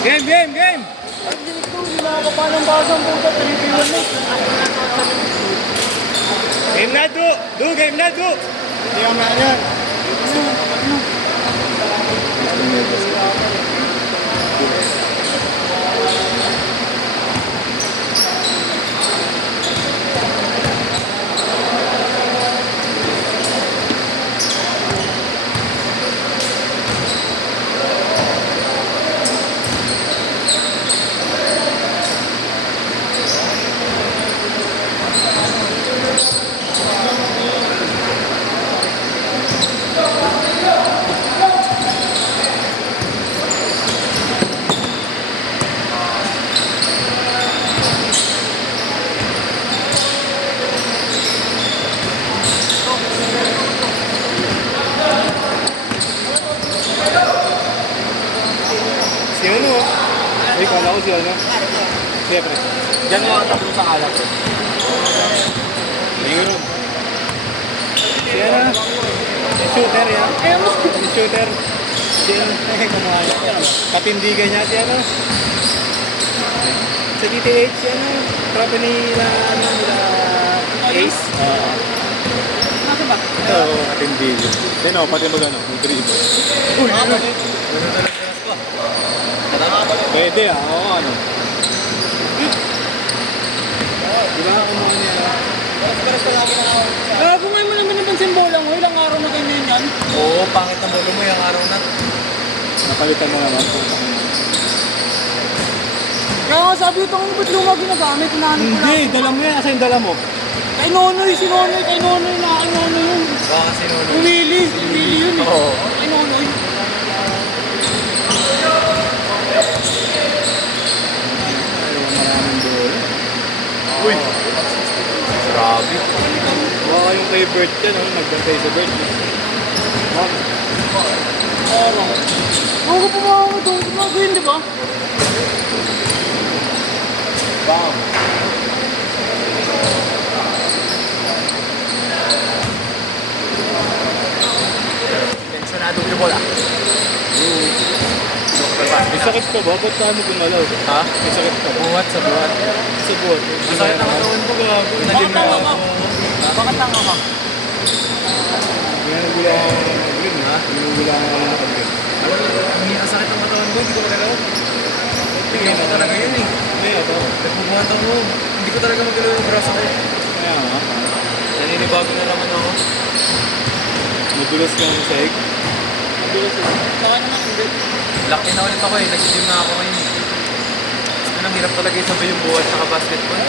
Game, game, game! Ang dinig ko, hindi makakapalang basang puta, 3v1 na. Game na, Du! Du, game na, Du! Hindi ka man yan. Si ano? Ay, kala ko si ano? Siyempre. Diyan mo ang tatlo sa alat. Mayroon. Si ano? Si shooter yan. Si shooter. Si ano? Katindigan niya si ano? Sa DTH si ano? Tropa nila ano? Nila Ace. Ano ba? Oo, katindigan. Yan o, pati mag ano? Yung dribble. Uy! Pwede ah, oo ano. Di ba ako mga niya? Paras pa lagi na ako. Kung mo naman napansin bola mo, ilang araw na ganyan yan. Oo, pangit na bolo mo yung araw na. Napalitan mo naman. Kaya nga sabi ito, ba't luma ginagamit? Hinahanap ko Hindi, lang. dala mo yan. Asa yung dala mo? Kay Nonoy, si Nonoy, kay Nonoy, kay Nonoy yun. Baka kasi nuno. Umili yun eh. Oo. Kay Nonoy. Maraming bola. Uy! Grabe. Baka yung kay Bert yan, nagbantay sa Bert. Ako pumawa doon, gumagawin, di ba? Bam! Mensyonado yung bola. May sakit ka ba? Ba't tayo mo gumalaw? Ha? May sakit ka ba? Buhat sa buhat. Sa buhat. Masakit ang katawan ko, gago. Bakit tanga ka? Bakit tanga ka? Kaya nagula ako ng green, ha? Nagula ako ng green. Ang sakit ang katawan ko, hindi ko magalaw. Tingnan ko talaga yun eh. Hindi, ito. Nagbubuhat ako. Hindi ko talaga magalaw yung braso ko. Kaya nga. Naninibago na naman ako. Madulas ka ng saig. Madulas yun. Saka naman, hindi. Laki na ulit ako eh. Nag-gym na ako ngayon. Ang hirap talaga isabay yung buhat sa basketball.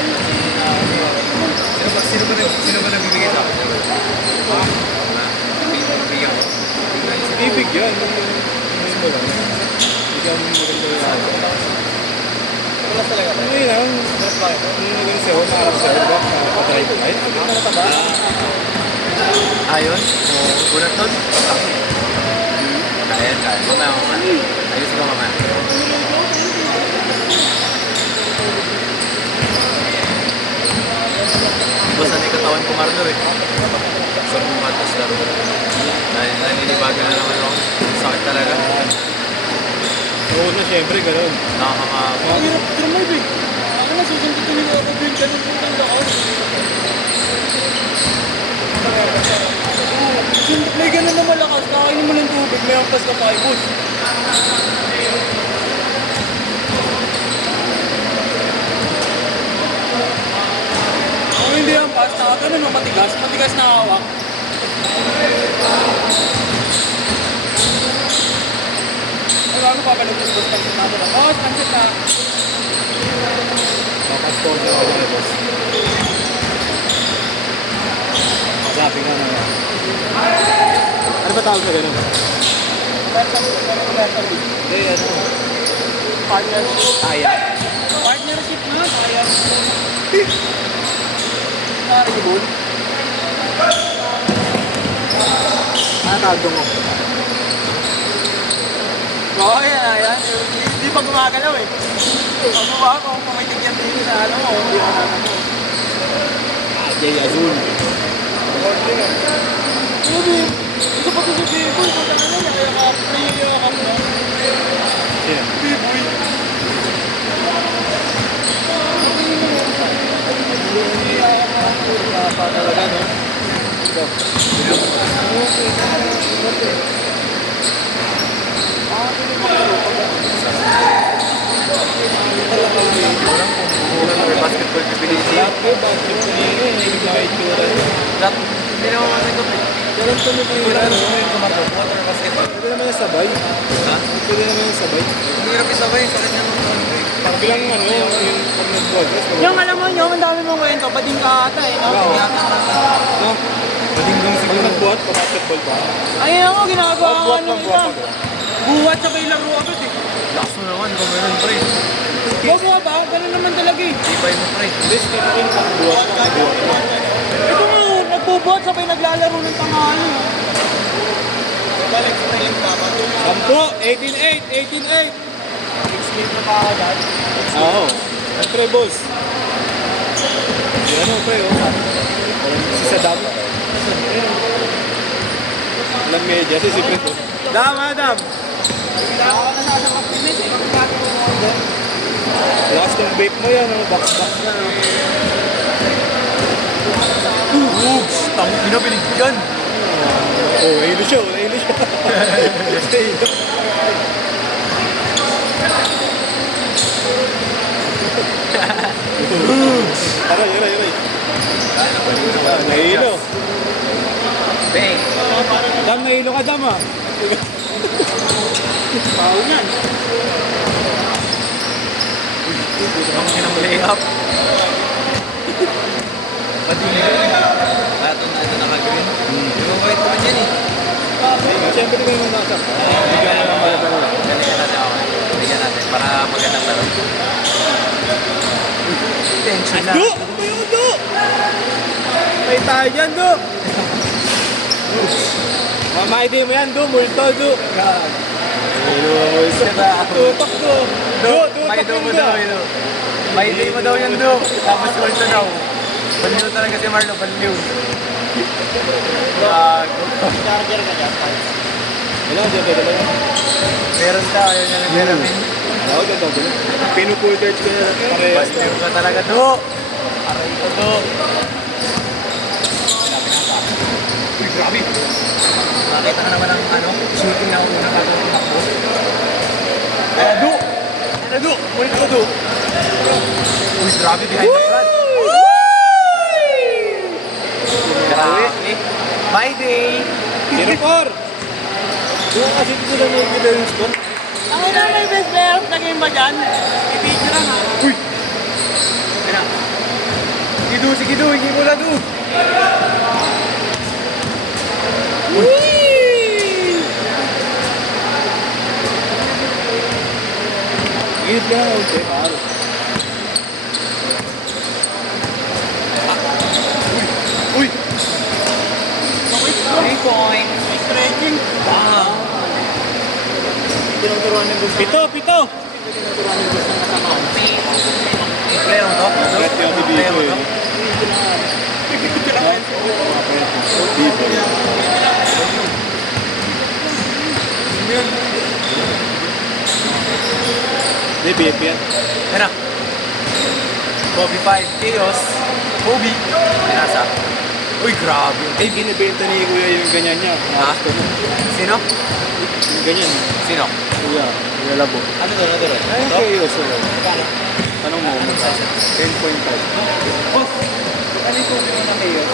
Sino ba nagbibigay sa akin? Bibigyan ko. Ibig yan. Ano mo lang? Ikaw ang maganda yung ako. Wala talaga. Ano yun lang? Ano naging siya? Maarap siya. Diba? Patry ko. Ay, ano na taba? Ayun? Ulat nun? Kaya. Mamaya. Ayos ko mamaya. Basta na yung katawan ko marno eh. Sa buhat, tas laro. Naninibago na naman ako. Sakit talaga. Oo na, syempre, gano'n. Nakakama. Ang hirap drive eh. Ako na, susundin ko nila ako din. Ganun po ang lakas. May ganun na malakas. Kakainin mo ng tubig. May ampas ka pa kay boss. Kung hindi ampas, ganun ang matigas. Matigas na hawak. Wala ko papalagos boss. Pansit na ako. Boss, pansit na. Makasponsor ako na, boss. Sabi nga naman. Ano ba tawag na gano'n? Hindi, ano? Partnership. Kaya. Partnership na. Kaya. Narinig Ano tawag doon mo? Oo, yan. Hindi pa gumagalaw eh. Ano ba kung pumitig yan dito sa ano mo? Hindi ka natin mo. Jay Azul. Sabi, isa pa ko sa Biboy. Kung ano, nayakap na. Sino? Biboy. Kulang or basketball ability. Lahat ko, basketball yun. Yung mga itsura. Lahat, hindi naman masagap eh. Pero ito mo Kulang piniran. mo yung kumarto. Water or basketball. Pwede naman yung sabay. Ha? Pwede naman yung sabay. Ang hirap isabay. Sakit niya nung Bilang ano, yung pag nag-progress. Yung alam mo nyo, ang dami mong kwento, bading ka ata eh, no? Oo. Yata nga. No? Madingdong Pag siguro. nagbuhat, pa-basketball ba? Ayun ako, ginagawa ko Buhat ano lang, nila. buhat lang. Buhat sabay laro agad eh. Lakas mo naman. Kung meron pre. Bobo ka ba? Ganun naman talaga eh. Tibay mo pre. Hindi, step in, pag-buhat. Ito nga, nagbubuhat sabay naglalaro ng pangalan. Sampo, 18-8, 18-8. Oo. Siyempre, boss. Yan o, pre, oh. Si Sadam. Walang media, si Secret, oh. Dam, Adam. Lakas ng vape mo yan, oh. Box-box na, oh. Oops! Tamo, pinabilig yan. Oh, nahilo siya, oh. Nahilo siya. Nahilo. Aray, aray, aray. Ah, nahilo. Bang! Dam, nahilo ka, Dam, ah. Pao yan. Ang kinang layup. Patuloy yun. Lahat na ito naka-green. Di ba white naman yan eh? Siyempre, di ba yung nasa? Bigyan na naman ako. Ganyan natin ako. Bigyan natin para magandang laro. Tension na. Do! Ano ba yung do? May tayo dyan, do! Mamay din mo yan, do. Multo, do. Tutok, do. Do, May tutok do mo yung daw yun. May day mo daw yan do. Tapos ulto daw. Baliw talaga si Marlo, baliw. Gago. Wala, dyan, dyan, dyan. Meron ka, ayaw niya nag-geramin. Oo, dyan, dyan. Pinupull charge ko na parehas. Baliw ka talaga do. Aray ko do. Uy, grabe. Nakita ka naman ng ano, shooting na una bago tumakbo. Do! Ano, do? Mulit ko, do. Uy, grabe behind the front. Grabe. My day. 0-4. Do kasi dito na may kita yung score. Ang ina may best player of the game ba dyan? I-video lang ha. Uy! Kaya. Sige, sige, hindi mo na do. Gilid ka na, okay, paro. Uy! 3 points. Stretching. Wow! Pito, pito! Player mo to? Kahit yung ako Player dito mo to? eh. Hindi, BF yan. Yan na. Kobe 5, Chaos, Kobe, Pinasa. Uy, grabe. Eh, binibenta ni Kuya yung ganyan niya. Ha? Sino? Yung ganyan. Sino? Kuya, Kuya Labo. Ano to? Ano to? Ay, Ito? chaos. Kano? Anong mo? 10.5. Boss! Ano yung Kobe mo na Chaos?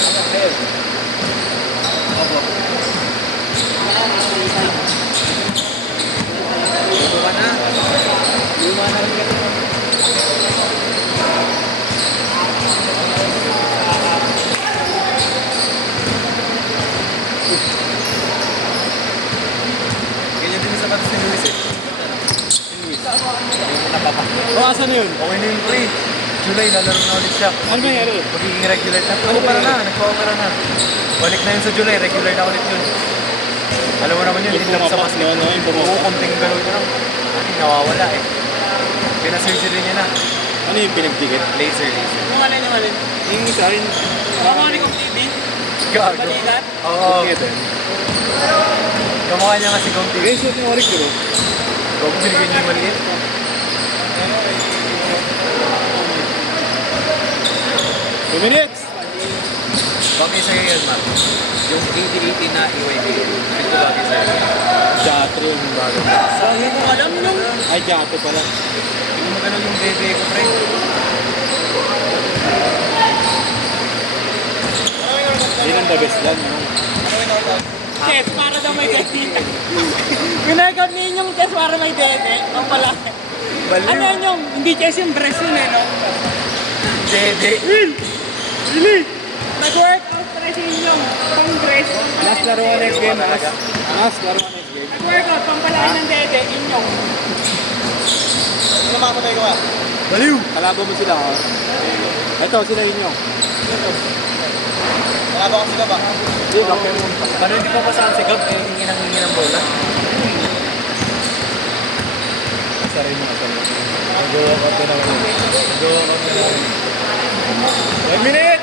Ano player? Opo. Ito ka na. Luma na rin kasi. Ganyan din sa patas ni Luis eh. Oh, asan na yun? Okay na yun, pre. July, lalaro na ulit siya. Ano nangyari? Magiging regular na. Nagpa-opera na, nagpa-opera na. Balik na yun sa July, regular na ulit yun. Alam mo naman yun, Yung hindi lang sa pumapak, basket. no, yung pumapak. Oo, konting gano'n na lang. Ay, nawawala eh. Pina-surgery niya na. Ano yung pinagtikit? Laser. Yung alin, yung alin. Yung sa akin, Ang alin kong TV. Gago. Balikat. Oo. tikit eh. Kamukha niya nga si Gong TV. Eh, suot yung orik ko. Gong binigyan niya yung maliit. 2 minutes! Bagay sa'yo yan, Mark. Yung 80-80 na EYB. Feel ko bagay sa'yo. Jatro yung bago. Hindi ko alam yung... Ay, Jato pala. Hindi mo ganun yung bebe ko, pre. Yun ang the best lang, no? Chef, para daw may dede. Ginagawa niyo yung chef para may dede. Ang pala. Ano yun yung... Hindi chef yung breast yun eh, no? Dede. Really? Nag-workout pa rin yung pang breast. Last laro ko next game, Last laro ko next game. Nag-workout, pampalaan ng dede, inyong. Ano makakatay ko ba? Baliw! Kalabo mo sila, ha? Ito, sila inyo. Malabo kasi ka ba? Hindi, bakit mo. Paano hindi pa pasaan si Gab? Hingi ng bola. Sarin mo kasi. Nagawa ko ito naman. Nagawa ko ito naman. 1 minute!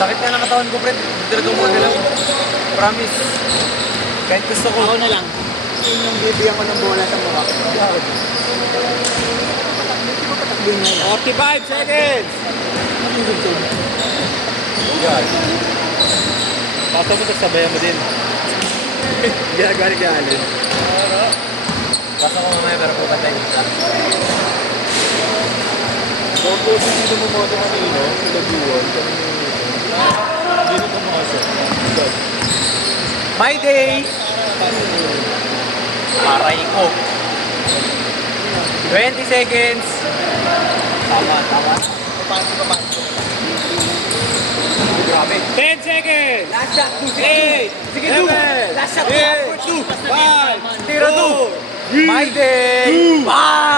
Sakit na ng katawan ko, pre. Talaga mo na lang. Promise. Kahit gusto ko. Ako na lang. Yun yung bibigyan ko ng bola sa mukha. 45 seconds! Yan. Pasok mo, tapos sabayan mo din. Ginagaling. Basta ko mamaya pero pupatay. Bago hindi mo mo kanino, sila buwan, hindi na pumasok. My day! Aray ko. 20 seconds. Tama. Grabe. 10 seconds! Last shot, 2 8! Sige, 7! 2! Last shot, 2! 5! 0-2. My day! Bye!